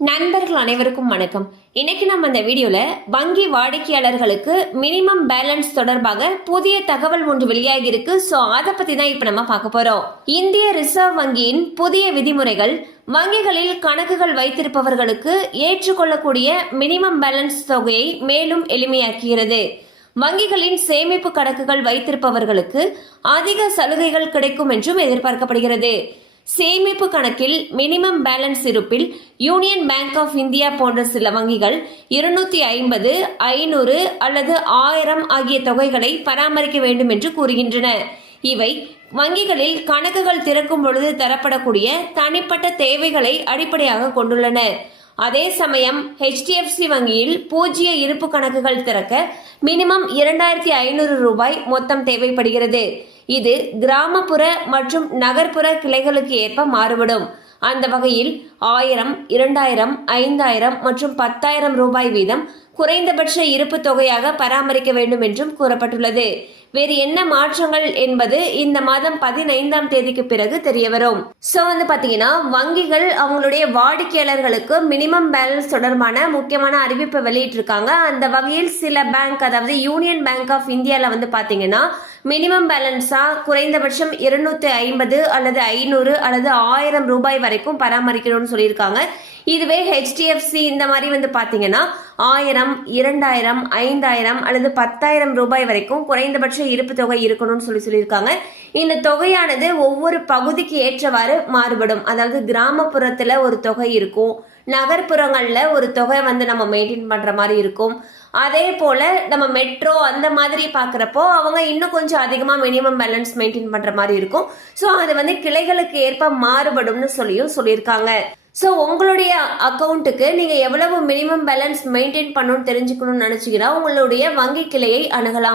நண்பர்கள் அனைவருக்கும் வணக்கம். இன்னைக்கு நம்ம இந்த வீடியோல வங்கி வாடிக்கையாளர்களுக்கு மினிமம் பேலன்ஸ் தொடர்பாக புதிய தகவல் ஒன்று வெளியாகி இருக்கு. சோ அதை பத்தி தான் இப்ப நம்ம பார்க்க போறோம். இந்திய ரிசர்வ் வங்கியின் புதிய விதிமுறைகள் வங்கிகளில் கணக்குகள் வைத்திருப்பவர்களுக்கு ஏற்றுக்கொள்ளக்கூடிய மினிமம் பேலன்ஸ் தொகையை மேலும் எளிமையாக்குகிறது. வங்கிகளின் சேமிப்பு கணக்குகள் வைத்திருப்பவர்களுக்கு அதிக சலுகைகள் கிடைக்கும் என்றும் எதிர்பார்க்கப்படுகிறது. சேமிப்பு கணக்கில் மினிமம் பேலன்ஸ் இருப்பில் யூனியன் பேங்க் ஆஃப் இந்தியா போன்ற சில வங்கிகள் 250, 500 அல்லது 1000 ஆகிய தொகைகளை பராமரிக்க வேண்டும் என்று கூறுகின்றன. இவை வங்கிகளில் கணக்குகள் திறக்கும் பொழுது தரப்படக்கூடிய தனிப்பட்ட தேவைகளை அடிப்படையாக கொண்டுள்ளன. அதே சமயம் HDFC வங்கியில் பூஜ்ஜிய இருப்பு கணக்குகள் திறக்க மினிமம் 2500 ரூபாய் மொத்தம் தேவைப்படுகிறது. இது கிராமப்புற மற்றும் நகர்ப்புற கிளைகளுக்கு ஏற்ப மாறுபடும். அந்த வகையில் 1000, 2000, 5000 மற்றும் 10,000 ரூபாய் வீதம் குறைந்தபட்ச இருப்பு தொகையாக பராமரிக்க வேண்டும் என்றும் கூறப்பட்டுள்ளது. வேறு என்ன மாற்றங்கள் என்பது இந்த மாதம் 15ஆம் தேதிக்கு பிறகு தெரிய வரும். சோ பாத்தீங்கன்னா வங்கிகள் அவங்களுடைய வாடிக்கையாளர்களுக்கு மினிமம் பேலன்ஸ் தொடர்பான முக்கியமான அறிவிப்பை வெளியிட்டு இருக்காங்க. அந்த வகையில் சில பேங்க், அதாவது யூனியன் பேங்க் ஆஃப் இந்தியால பாத்தீங்கன்னா மினிமம் பேலன்ஸா குறைந்தபட்சம் 250 அல்லது 500 அல்லது 1000 ரூபாய் வரைக்கும் பராமரிக்கணும்னு சொல்லியிருக்காங்க. இதுவே HDFC இந்த மாதிரி பாத்தீங்கன்னா 1000, 2000, 5000 அல்லது 10,000 ரூபாய் வரைக்கும் குறைந்தபட்ச இருப்பு தொகை இருக்கணும்னு சொல்லியிருக்காங்க. இந்த தொகையானது ஒவ்வொரு பகுதிக்கு ஏற்றவாறு மாறுபடும். அதாவது கிராமப்புறத்துல ஒரு தொகை இருக்கும், நகர்ப்புறங்கள்ல ஒரு தொகை நம்ம மெயின்டைன் பண்ற மாதிரி இருக்கும். அதே போல நம்ம மெட்ரோ அந்த மாதிரி பாக்குறப்போ அவங்க இன்னும் கொஞ்சம் அதிகமா மினிமம் பேலன்ஸ் மெயின்டைன் பண்ற மாதிரி இருக்கும். ஸோ அது கிளைகளுக்கு ஏற்ப மாறுபடும்னு சொல்லியிருக்காங்க. ஸோ உங்களுடைய அக்கௌண்ட்டுக்கு நீங்க எவ்வளவு மினிமம் பேலன்ஸ் மெயின்டைன் பண்ணணும்னு தெரிஞ்சுக்கணும்னு நினைச்சீங்கன்னா உங்களுடைய வங்கி கிளையை அணுகலாம்.